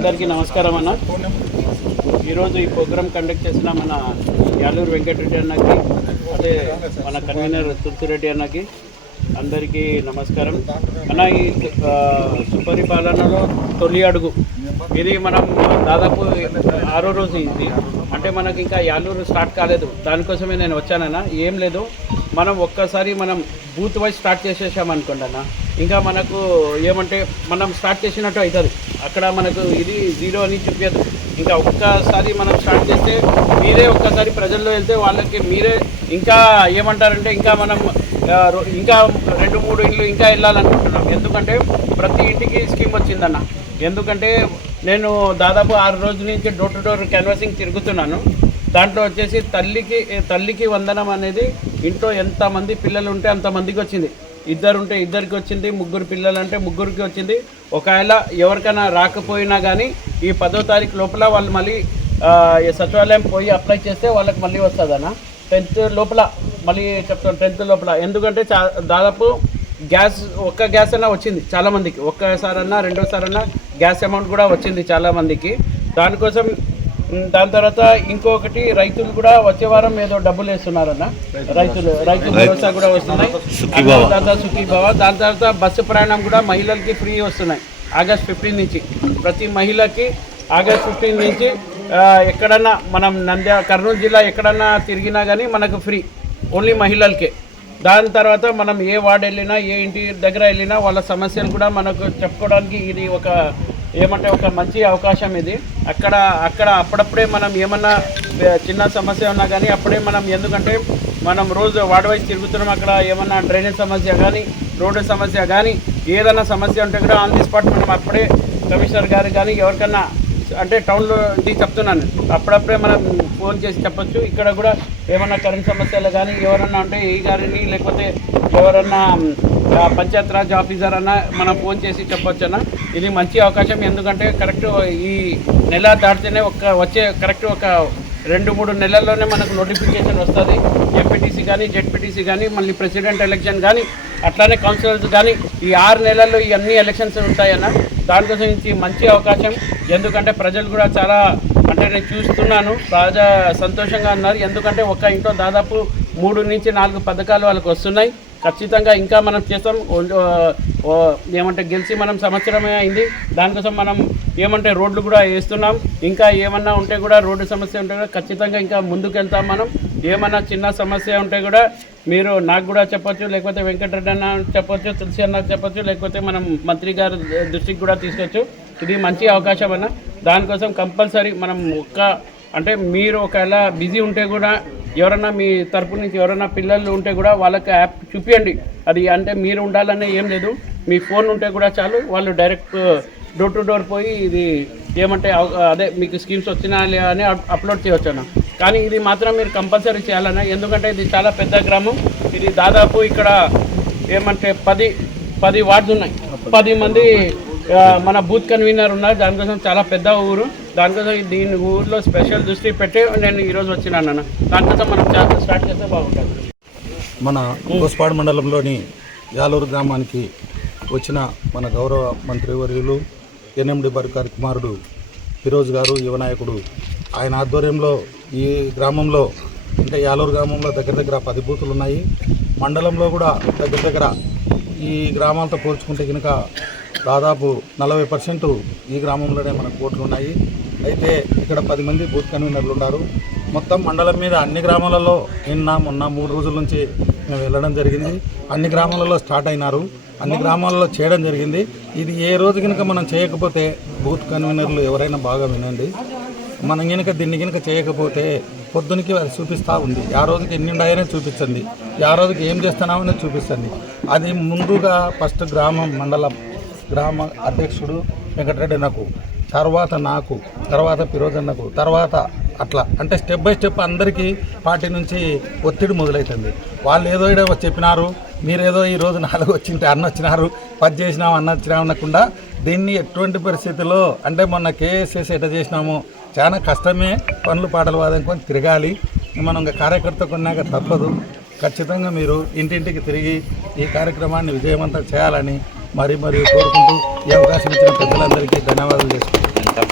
అందరికీ నమస్కారం అన్న. ఈరోజు ఈ ప్రోగ్రామ్ కండక్ట్ చేసిన మన యాలూరు వెంకటరెడ్డి అన్నకి అదే మన కన్వీనర్ తులసిరెడ్డి అన్నకి అందరికీ నమస్కారం. మన ఈ సుపరిపాలనలో తొలి అడుగు. ఇది మనం దాదాపు ఆరో రోజు ఇది. అంటే మనకి ఇంకా యాలూరు స్టార్ట్ కాలేదు. దానికోసమే నేను వచ్చానన్నా. ఏం లేదు. మనం ఒక్కసారి మనం బూత్ వైజ్ స్టార్ట్ చేసేసామనుకోండి అన్న. ఇంకా మనకు ఏమంటే మనం స్టార్ట్ చేసినట్టు అవుతుంది. అక్కడ మనకు ఇది జీరో అని చూపించదు ఇంకా ఒక్కసారి మనం స్టార్ట్ చేస్తే మీరే ఒక్కసారి ప్రజల్లో వెళ్తే వాళ్ళకి మీరే ఇంకా ఏమంటారంటే ఇంకా మనం ఇంకా రెండు మూడు ఇళ్ళు ఇంకా వెళ్ళాలనుకుంటున్నాం. ఎందుకంటే ప్రతి ఇంటికి స్కీమ్ వచ్చిందన్న. ఎందుకంటే నేను దాదాపు ఆరు రోజుల నుంచి డోర్ టు డోర్ క్యాన్వాసింగ్ తిరుగుతున్నాను. దాంట్లో వచ్చేసి తల్లికి తల్లికి వందనం అనేది ఇంట్లో ఎంతమంది పిల్లలు ఉంటే అంతమందికి వచ్చింది. ఇద్దరు ఉంటే ఇద్దరికి వచ్చింది ముగ్గురు పిల్లలు అంటే ముగ్గురికి వచ్చింది. ఒకవేళ ఎవరికైనా రాకపోయినా కానీ ఈ పదో తారీఖు లోపల వాళ్ళు మళ్ళీ సచివాలయం పోయి అప్లై చేస్తే వాళ్ళకి మళ్ళీ వస్తుందన్న టెన్త్ లోపల మళ్ళీ చెప్తాను టెన్త్ లోపల. ఎందుకంటే చా దాదాపు గ్యాస్ ఒక్క గ్యాస్ అయినా వచ్చింది చాలామందికి ఒక్కసారన్నా రెండోసారన్నా గ్యాస్ అమౌంట్ కూడా వచ్చింది చాలామందికి దానికోసం దాని తర్వాత ఇంకొకటి రైతులు కూడా వచ్చే వారం ఏదో డబ్బులు వేస్తున్నారన్న. రైతులు రైతు భరోసా కూడా వస్తున్నాయి దాని తర్వాత సుఖీభావ దాని తర్వాత బస్సు ప్రయాణం కూడా మహిళలకి ఫ్రీ వస్తున్నాయి. ఆగస్ట్ ఫిఫ్టీన్ నుంచి. ప్రతి మహిళకి ఆగస్ట్ ఫిఫ్టీన్ నుంచి ఎక్కడన్నా మనం నంద్యా కర్నూలు జిల్లా ఎక్కడన్నా తిరిగినా కానీ మనకు ఫ్రీ. ఓన్లీ మహిళలకే. దాని తర్వాత మనం ఏ వార్డు వెళ్ళినా ఏ ఇంటి దగ్గర వెళ్ళినా వాళ్ళ సమస్యలు కూడా మనకు చెప్పుకోవడానికి ఇది ఒక ఏమంటే ఒక మంచి అవకాశం ఇది. అక్కడ అక్కడ అప్పుడప్పుడే మనం ఏమన్నా చిన్న సమస్య ఉన్నా కానీ అప్పుడే మనం ఎందుకంటే మనం రోజు వార్డు వైజ్ తిరుగుతున్నాం అక్కడ ఏమన్నా డ్రైనేజ్ సమస్య కానీ రోడ్డు సమస్య కానీ ఏదైనా సమస్య ఉంటే కూడా ఆన్ ది స్పాట్ మనం అప్పుడే కమిషనర్ గారు కానీ ఎవరికన్నా అంటే టౌన్లో ఇది చెప్తున్నాను. అప్పుడప్పుడే మనం ఫోన్ చేసి చెప్పొచ్చు. ఇక్కడ కూడా ఏమన్నా కరెంట్ సమస్యలు కానీ ఎవరన్నా ఉంటే ఈ గారిని లేకపోతే ఎవరన్నా పంచాయత్ రాజ్ ఆఫీసర్ అన్న మనం ఫోన్ చేసి చెప్పొచ్చు అన్న. ఇది మంచి అవకాశం. ఎందుకంటే కరెక్ట్ ఈ నెల దాటితేనే ఒక వచ్చే కరెక్ట్ ఒక రెండు మూడు నెలల్లోనే మనకు నోటిఫికేషన్ వస్తుంది. ఎంపీటీసీ కానీ జెడ్పీటీసీ కానీ మళ్ళీ ప్రెసిడెంట్ ఎలక్షన్ కానీ అట్లానే కౌన్సిలర్స్ కానీ ఈ ఆరు నెలల్లో ఈ అన్ని ఎలక్షన్స్ ఉంటాయన్న. దానికోసం ఇది మంచి అవకాశం. ఎందుకంటే ప్రజలు కూడా చాలా అంటే నేను చూస్తున్నాను రాజా సంతోషంగా ఉన్నారు. ఎందుకంటే ఒక ఇంట్లో దాదాపు మూడు నుంచి నాలుగు పథకాలు వాళ్ళకి వస్తున్నాయి. ఖచ్చితంగా ఇంకా మనం చేస్తాం. ఏమంటే గెలిచి మనం సంవత్సరమే అయింది. దానికోసం మనం ఏమంటే రోడ్లు కూడా వేస్తున్నాం. ఇంకా ఏమన్నా ఉంటే కూడా రోడ్డు సమస్య ఉంటే కూడా ఖచ్చితంగా ఇంకా ముందుకు వెళ్తాం మనం. ఏమన్నా చిన్న సమస్య ఉంటే కూడా మీరు నాకు కూడా చెప్పొచ్చు లేకపోతే వెంకటరెడ్డి అన్న చెప్పొచ్చు తులసి అన్న చెప్పొచ్చు లేకపోతే మనం మంత్రి గారి దృష్టికి కూడా తీసుకోవచ్చు ఇది మంచి అవకాశం అన్న. దానికోసం కంపల్సరీ మనం ఒక్క అంటే మీరు ఒకవేళ బిజీ ఉంటే కూడా ఎవరన్నా మీ తరపు నుంచి ఎవరైనా పిల్లలు ఉంటే కూడా వాళ్ళకి యాప్ చూపించండి అది అంటే మీరు ఉండాలనే ఏం లేదు. మీ ఫోన్ ఉంటే కూడా చాలు. వాళ్ళు డైరెక్ట్ డోర్ టు డోర్ పోయి ఇది ఏమంటే అవ- అదే మీకు స్కీమ్స్ వచ్చినా అని అప్- అప్లోడ్ చేయొచ్చాను కానీ ఇది మాత్రం మీరు కంపల్సరీ చేయాలన్నా. ఎందుకంటే ఇది చాలా పెద్ద గ్రామం. ఇది దాదాపు ఇక్కడ ఏమంటే పది పది వార్డ్స్ ఉన్నాయి. పది మంది మన బూత్ కన్వీనర్ ఉన్నారు. దానికోసం చాలా పెద్ద ఊరు. దానికోసం దీని ఊర్లో స్పెషల్ దృష్టి పెట్టి నేను ఈరోజు వచ్చినాను అన్న దానికోసం మనం స్టార్ట్ చేస్తే బాగుంటుంది. మన గోస్పాడు మండలంలోని యాలూరు గ్రామానికి వచ్చిన మన గౌరవ మంత్రివర్యులు ఎన్ఎండి బర్గారి కుమారుడు ఫిరోజ్ గారు యువనాయకుడు ఆయన ఆధ్వర్యంలో ఈ గ్రామంలో అంటే యాలూరు గ్రామంలో దగ్గర దగ్గర పది బూతులు ఉన్నాయి. మండలంలో కూడా దగ్గర దగ్గర ఈ గ్రామాలతో పోల్చుకుంటే కనుక దాదాపు నలభై పర్సెంట్ ఈ గ్రామంలోనే మనకు ఓట్లు ఉన్నాయి. అయితే ఇక్కడ పది మంది బూత్ కన్వీనర్లు ఉన్నారు. మొత్తం మండలం మీద అన్ని గ్రామాలలో నిన్న మొన్న మూడు రోజుల నుంచి మేము వెళ్ళడం జరిగింది. అన్ని గ్రామాలలో స్టార్ట్ అయినారు. అన్ని గ్రామాలలో చేయడం జరిగింది. ఇది ఏ రోజు కనుక మనం చేయకపోతే బూత్ కన్వీనర్లు ఎవరైనా బాగా వినండి. మనం కనుక దీన్ని కనుక చేయకపోతే పొద్దునకి అది చూపిస్తూ ఉంది. ఆ రోజుకి ఎన్ని ఉన్నాయనే చూపించండి. ఆ రోజుకి ఏం చేస్తున్నామనే చూపిస్తుంది అది ముందుగా ఫస్ట్ గ్రామం మండలం గ్రామ అధ్యక్షుడు వెంకటరెడ్డి నాకు తర్వాత నాకు తర్వాత ఫిరోజన్నకు తర్వాత అట్లా. అంటే స్టెప్ బై స్టెప్ అందరికీ పార్టీ నుంచి ఒత్తిడి మొదలవుతుంది వాళ్ళు ఏదో ఏదో చెప్పినారు మీరేదో ఈ రోజు నాలుగు వచ్చింటే అన్న వచ్చినారు పది చేసినాం అన్న వచ్చినాం అనకుండా దీన్ని ఎటువంటి పరిస్థితుల్లో అంటే మొన్న కేఎస్ఎస్ ఎట చేసినామో చాలా కష్టమే పనులు పాటలు వాదనుకొని తిరగాలి. మనం ఇంకా కార్యకర్త కొన్నాక తప్పదు. ఖచ్చితంగా మీరు ఇంటింటికి తిరిగి ఈ కార్యక్రమాన్ని విజయవంతం చేయాలని మరి మరియు కోరుకుంటూ ఈ అవకాశం ఇచ్చిన పెద్దలందరికీ ధన్యవాదాలు చేసుకుంటున్నాను.